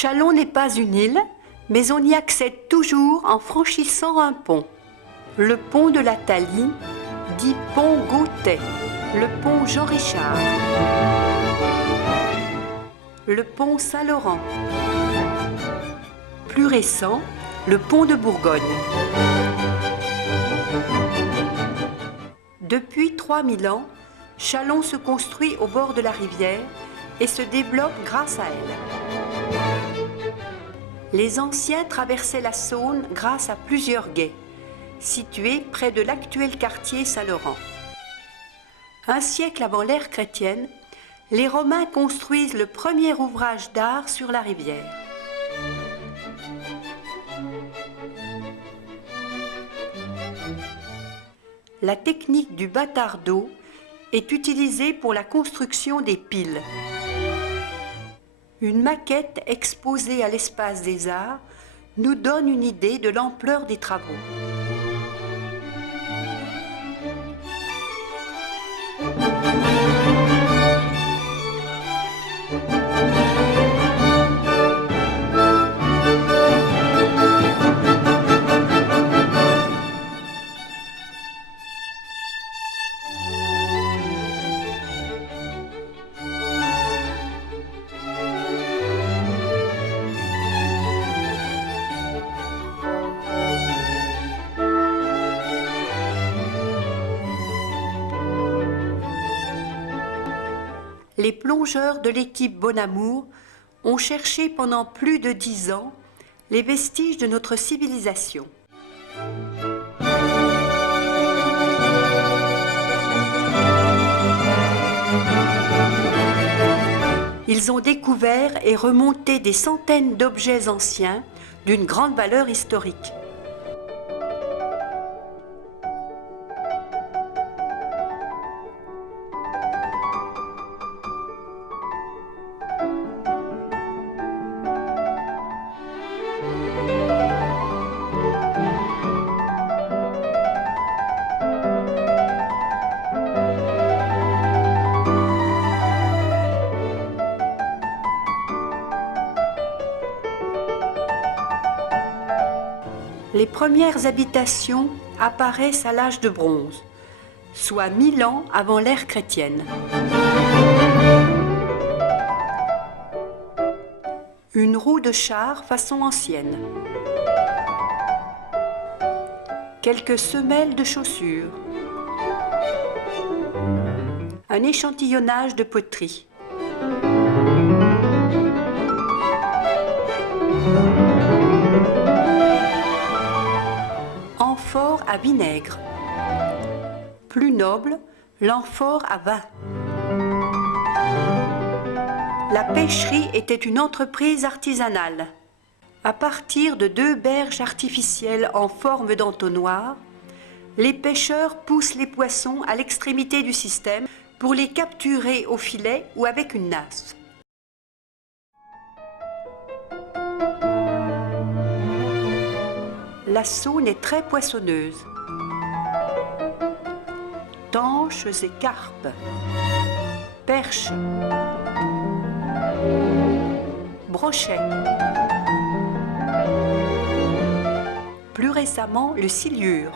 Châlons n'est pas une île, mais on y accède toujours en franchissant un pont. Le pont de la Thalie, dit pont Gautet, le pont Jean-Richard, le pont Saint-Laurent, plus récent, le pont de Bourgogne. Depuis 3000 ans, Châlons se construit au bord de la rivière et se développe grâce à elle. Les anciens traversaient la Saône grâce à plusieurs gués, situés près de l'actuel quartier Saint-Laurent. Un siècle avant l'ère chrétienne, les Romains construisent le premier ouvrage d'art sur la rivière. La technique du bâtard d'eau est utilisée pour la construction des piles. Une maquette exposée à l'Espace des Arts nous donne une idée de l'ampleur des travaux. Les plongeurs de l'équipe Bonamour ont cherché pendant plus de 10 ans les vestiges de notre civilisation. Ils ont découvert et remonté des centaines d'objets anciens d'une grande valeur historique. Les premières habitations apparaissent à l'âge de bronze, soit 1000 ans avant l'ère chrétienne. Une roue de char façon ancienne. Quelques semelles de chaussures. Un échantillonnage de poterie. Amphore à vinaigre. Plus noble, l'amphore à vin. La pêcherie était une entreprise artisanale. À partir de 2 berges artificielles en forme d'entonnoir, les pêcheurs poussent les poissons à l'extrémité du système pour les capturer au filet ou avec une nasse. La Saône est très poissonneuse. Tanches et carpes, perches, brochets. Plus récemment, le silure.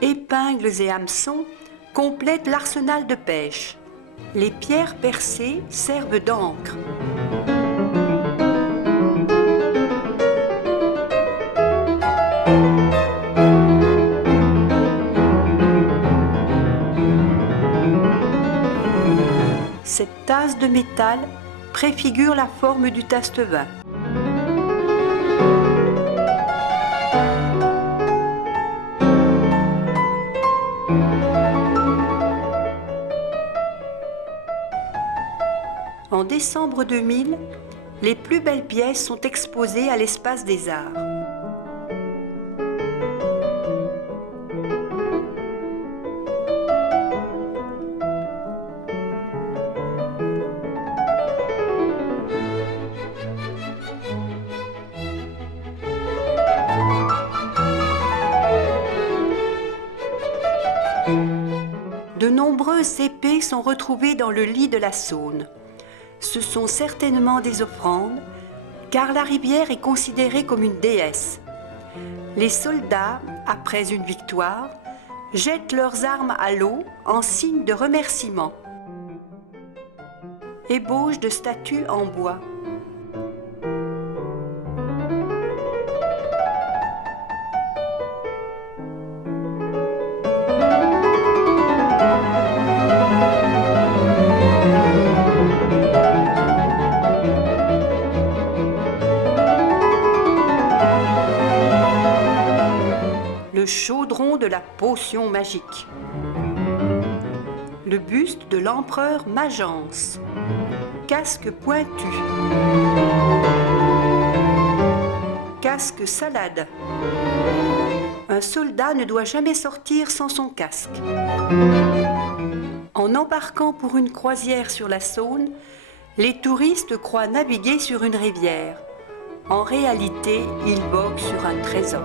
Épingles et hameçons complètent l'arsenal de pêche. Les pierres percées servent d'encre. Cette tasse de métal préfigure la forme du taste-vin. En décembre 2000, les plus belles pièces sont exposées à l'Espace des Arts. De nombreuses épées sont retrouvées dans le lit de la Saône. Ce sont certainement des offrandes, car la rivière est considérée comme une déesse. Les soldats, après une victoire, jettent leurs armes à l'eau en signe de remerciement. Ébauche de statues en bois. Le chaudron de la potion magique. Le buste de l'empereur Magence. Casque pointu. Casque salade. Un soldat ne doit jamais sortir sans son casque. En embarquant pour une croisière sur la Saône, les touristes croient naviguer sur une rivière. En réalité, ils voguent sur un trésor.